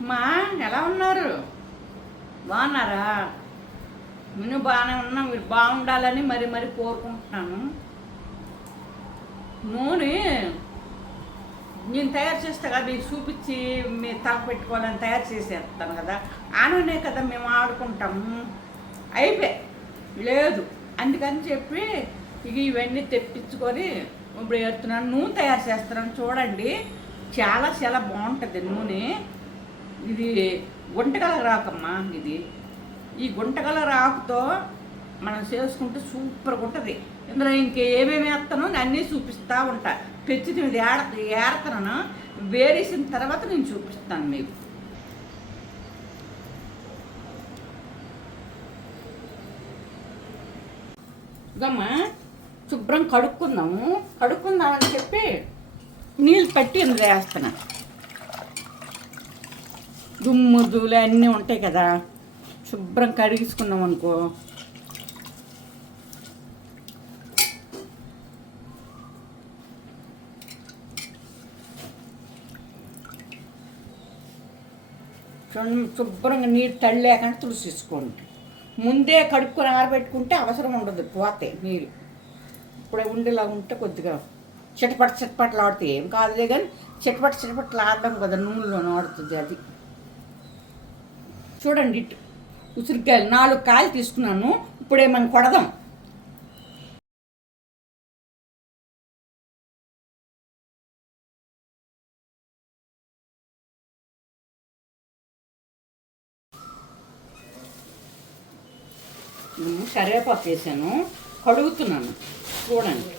మా ఎలా ఉన్నారు? బాగున్నారా? నేను బాగానే ఉన్నా మీరు బాగుండాలని మరి మరి కోరుకుంటున్నాను. నూనె నేను తయారు చేస్తా కదా మీకు చూపించి మీ తల పెట్టుకోవాలని తయారు చేసేస్తాను కదా. ఆ నూనె కదా మేము ఆడుకుంటాము అయిపోయి. లేదు. అందుకని చెప్పి ఇక ఇవన్నీ తెప్పించుకొని ఇప్పుడు ఎత్తున్నాను నూనె తయారు చేస్తున్నాను. చూడండి. చాలా చాలా బాగుంటుంది నూనె. ఇది గుంటగల రాకమ్మా ఇది. ఈ గుంటగల రాకుతో మనం చేసుకుంటే సూపర్గా ఉంటుంది. ఇందులో ఇంకేమేమి వేస్తానో నేను అన్నీ చూపిస్తూ ఉంటా. తెచ్చి ఇది ఏడ ఏడతాను వేరేసిన తర్వాత నేను చూపిస్తాను మీకు. ఇదమ్మ శుభ్రం కడుక్కుందాము. కడుక్కుందామని చెప్పి నీళ్ళు పట్టి ఇందులో వేస్తున్నాను దుమ్ము ధూళి అన్నీ ఉంటాయి కదా. శుభ్రం కడిగించుకున్నాం అనుకో. శుభ్రంగా నీరు తడి లేకుండా తుడిసేసుకోండి. ముందే కడుక్కొని ఆరబెట్టుకుంటే అవసరం ఉండదు పోతే నీరు. ఇప్పుడు ఉండేలా ఉంటే కొద్దిగా చిటపట చిటపట్లు ఆడితే ఏం కాదులే కానీ చిటపట చిటపట్లు ఆడడం కదా నూనెలో ఆడుతుంది అది. చూడండి ఇటు. ఉసిరికాయలు. నాలుగు కాయలు తీసుకున్నాను. ఇప్పుడే మనం కొడదాం. కరివేపాకు వేసాను. కడుగుతున్నాను. చూడండి.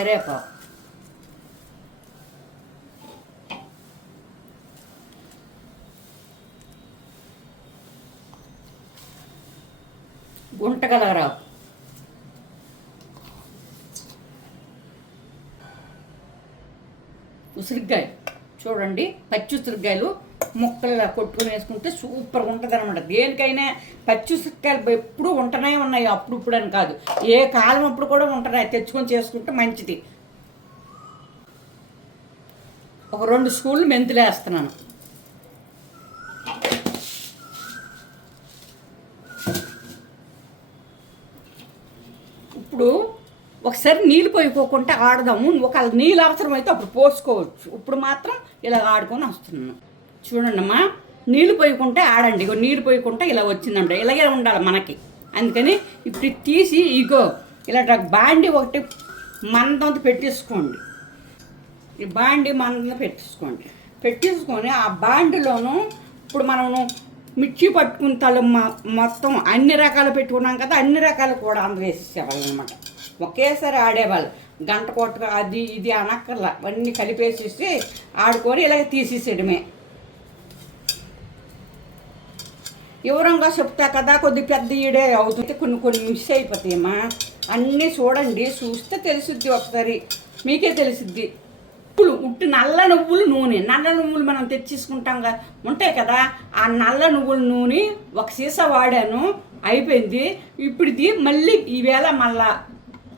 కరివేపాకు గుంటగలరాకు ఉసిరికాయ చూడండి పచ్చి ఉసిరికాయలు ముక్కలు కొట్టుకుని వేసుకుంటే సూపర్గా ఉంటుంది అనమాట దేనికైనా పచ్చి ఉసిరికాయలు ఎప్పుడూ ఉంటనే ఉన్నాయి. అప్పుడు ఇప్పుడు అని కాదు. ఏ కాలం అప్పుడు కూడా ఉంటున్నాయి తెచ్చుకొని చేసుకుంటే మంచిది. ఒక రెండు స్పూన్లు మెంతులు వేస్తున్నాను. ఇప్పుడు ఒకసారి నీళ్ళు పోయిపోకుండా ఆడదాము. ఒక నీళ్ళు అవసరం అయితే అప్పుడు పోసుకోవచ్చు. ఇప్పుడు మాత్రం ఇలా ఆడుకొని వస్తున్నాను. చూడండమ్మా నీళ్ళు పోయకుంటే ఆడండి ఇగో నీళ్ళు పోయకుంటే ఇలా వచ్చిందంట ఇలాగే ఉండాలి మనకి. అందుకని ఇప్పుడు తీసి ఇగో ఇలా బాండి ఒకటి మందంత పెట్టేసుకోండి. ఈ బాండి మందంత పెట్టేసుకోండి. పెట్టేసుకొని ఆ బాండిలోను ఇప్పుడు మనము మిర్చి పట్టుకున్న తల మొత్తం అన్ని రకాలు పెట్టుకున్నాం కదా అన్ని రకాలు కూడా అందులో వేసేసేవాళ్ళు అనమాట ఒకేసారి ఆడేవాళ్ళు. గంట కొట్టుకు అది ఇది అనక్కర్లా. అవన్నీ కలిపేసేసి ఆడుకొని ఇలాగ తీసేసేయడమే. వివరంగా చెప్తా కదా కొద్ది పెద్ద ఈడే అవుతుంది. కొన్ని కొన్ని మిస్ అయిపోతాయమ్మా అన్నీ చూడండి చూస్తే తెలుసుద్ది ఒకసారి. మీకే తెలుసుద్ది. నువ్వులు ఉట్టి నల్ల నువ్వులు నూనె. నల్ల నువ్వులు మనం తెచ్చేసుకుంటాం కదా ఉంటాయి కదా. ఆ నల్ల నువ్వుల నూనె ఒక సీసా వాడాను అయిపోయింది. ఇప్పుడు ఇది మళ్ళీ ఈవేళ మళ్ళా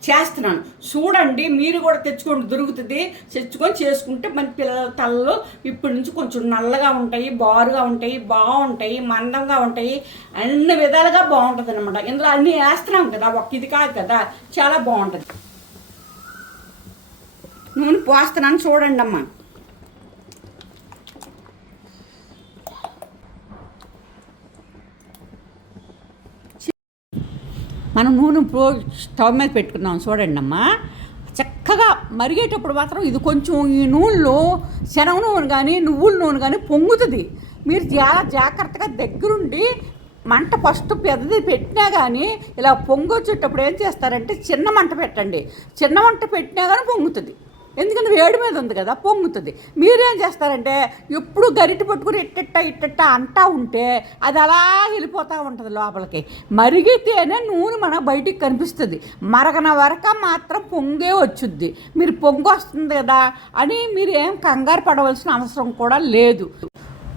చేస్తున్నాను. చూడండి మీరు కూడా తెచ్చుకోండి. దొరుకుతుంది. తెచ్చుకొని చేసుకుంటే మన పిల్లల తలలో ఇప్పటి నుంచి కొంచెం నల్లగా ఉంటాయి బారుగా ఉంటాయి బాగుంటాయి మందంగా ఉంటాయి. అన్ని విధాలుగా బాగుంటుంది అనమాట ఇందులో అన్నీ వేస్తున్నాం కదా ఒక ఇది కాదు కదా చాలా బాగుంటుంది. నూనె పోస్తున్నాను చూడండి అమ్మా మనం నూనె పో స్టవ్ మీద పెట్టుకున్నాం. చూడండి అమ్మా. చక్కగా మరిగేటప్పుడు మాత్రం ఇది కొంచెం ఈ నూనెలో శనగ నూనె కానీ నువ్వుల నూనె కానీ పొంగుతుంది. మీరు చాలా జాగ్రత్తగా దగ్గరుండి మంట ఫస్ట్ పెద్దది పెట్టినా కానీ ఇలా పొంగొచ్చేటప్పుడు ఏం చేస్తారంటే చిన్న మంట పెట్టండి. చిన్న మంట పెట్టినా కానీ పొంగుతుంది. ఎందుకంటే వేడి మీద ఉంది కదా పొంగుతుంది. మీరేం చేస్తారంటే ఎప్పుడు గరిటె పట్టుకుని ఇట్టట్ట ఇట్టట్ట అంటా ఉంటే అది అలా వెళ్ళిపోతూ ఉంటుంది లోపలికి. మరిగితేనే నూనె మన బయటికి కనిపిస్తుంది. మరగన వరకు మాత్రం పొంగే వచ్చుద్ది. మీరు పొంగు వస్తుంది కదా అని మీరు ఏం కంగారు పడవలసిన అవసరం కూడా లేదు.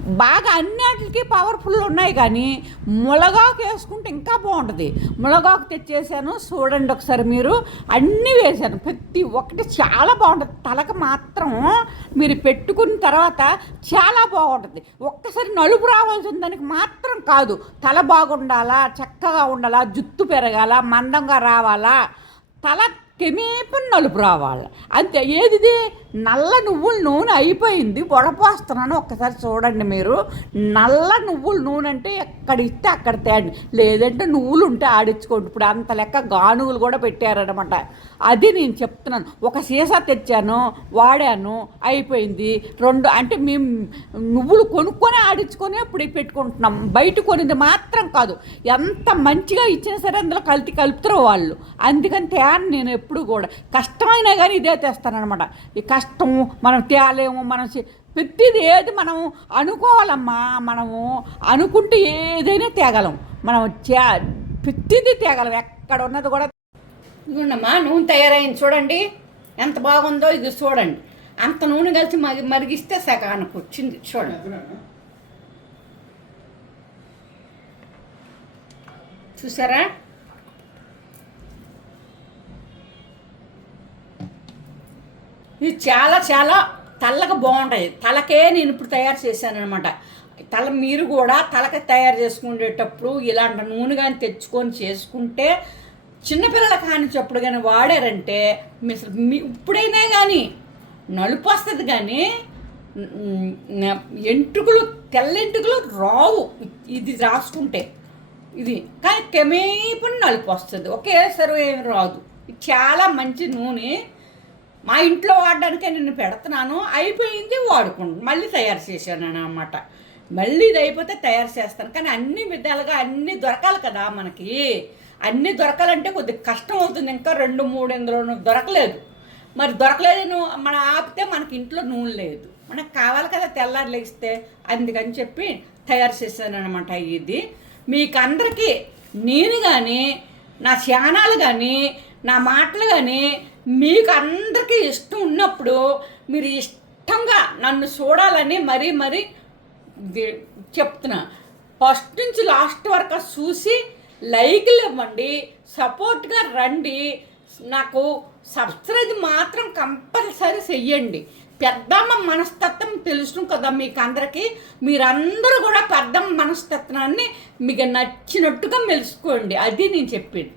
బాగా అన్నిటికి పవర్ఫుల్ ఉన్నాయి కానీ మునగాకు వేసుకుంటే ఇంకా బాగుంటుంది. మునగాకు తెచ్చేసాను చూడండి ఒకసారి మీరు. అన్నీ వేసాను. ప్రతి ఒక్కటి చాలా బాగుంటుంది. తలకు మాత్రం మీరు పెట్టుకున్న తర్వాత చాలా బాగుంటుంది. ఒక్కసారి నలుపు రావాల్సిన దానికి మాత్రం కాదు. తల బాగుండాలా చక్కగా ఉండాలా జుత్తు పెరగాల మందంగా రావాలా. తల కెమేపని నలుపు రావాలి. అంతే. ఏదిది? నల్ల నువ్వుల నూనె అయిపోయింది వడపోస్తున్నాను. ఒక్కసారి చూడండి మీరు. నల్ల నువ్వుల నూనె అంటే ఎక్కడ ఇస్తే అక్కడ తేండి. లేదంటే నువ్వులు ఉంటే ఆడించుకోండి. ఇప్పుడు అంత లెక్క గానుగులు కూడా పెట్టారనమాట అది నేను చెప్తున్నాను. ఒక సీసా తెచ్చాను వాడాను అయిపోయింది. రెండు అంటే మేము నువ్వులు కొనుక్కొని ఆడించుకొని ఇప్పుడు పెట్టుకుంటున్నాం. బయట కొనిది మాత్రం కాదు. ఎంత మంచిగా ఇచ్చినా సరే అందులో కల్తీ కలుపుతారు వాళ్ళు. అందుకని తేను నేను ఎప్పుడు కూడా. కష్టమైనా కానీ ఇదే తెస్తానమాట ఈ కష్టం కష్టము మనం తేలేము మనం ప్రతిది ఏది మనం అనుకోవాలమ్మా మనము అనుకుంటే ఏదైనా తేగలం మనం చే ప్రతిది తేగలం ఎక్కడ ఉన్నది కూడా ఇదిగోండమ్మా నూనె తయారైంది చూడండి. ఎంత బాగుందో ఇది చూడండి. అంత నూనె కలిసి మగి మరిగిస్తే సగానికి వచ్చింది చూడండి. చూసారా? ఇది చాలా చాలా తలకు బాగుంటాయి. తలకే నేను ఇప్పుడు తయారు చేశాను అనమాట తల మీరు కూడా తలకి తయారు చేసుకునేటప్పుడు ఇలాంటి నూనె కానీ తెచ్చుకొని చేసుకుంటే చిన్నపిల్లల కానిచ్చప్పుడు కానీ వాడారంటే మిస- మీ ఇప్పుడైనా కానీ నలుపు వస్తుంది కానీ ఉమ్, న- తెల్ల ఎంట్రుకలు రావు. ఇది రాసుకుంటే ఇది. కానీ కెమేపుని నలుపు వస్తుంది. ఒకేసారి ఏమి రాదు. చాలా మంచి నూనె. మా ఇంట్లో వాడడానికే నేను పెడుతున్నాను. అయిపోయింది వాడుకుంటాను మళ్ళీ తయారు చేశాను అనమాట మళ్ళీ ఇది అయిపోతే తయారు చేస్తాను. కానీ అన్ని విధాలుగా అన్నీ దొరకాలి కదా మనకి. అన్నీ దొరకాలంటే కొద్దిగా కష్టం అవుతుంది. ఇంకా రెండు మూడు ఇందులో దొరకలేదు. మరి దొరకలేదని మనం ఆపితే మనకి ఇంట్లో నూనె లేదు. మనకు కావాలి కదా తెల్లారి లేస్తే. అందుకని చెప్పి తయారు చేశాను అనమాట ఇది. మీకు అందరికీ నేను కానీ నా శానాలు కానీ నా మాటలు కానీ మీకు అందరికీ ఇష్టం ఉన్నప్పుడు మీరు ఇష్టంగా నన్ను చూడాలని మరీ మరీ చెప్తున్నా. ఫస్ట్ నుంచి లాస్ట్ వరకు చూసి లైక్లు ఇవ్వండి సపోర్ట్గా రండి. నాకు సబ్స్క్రైబ్ మాత్రం కంపల్సరీ చెయ్యండి. పెద్దమ్మ మనస్తత్వం తెలుసు కదా మీకు అందరికీ మీరందరూ కూడా పెద్దమ్మ మనస్తత్వాన్ని మీకు నచ్చినట్టుగా మెలుసుకోండి. అది నేను చెప్పేది.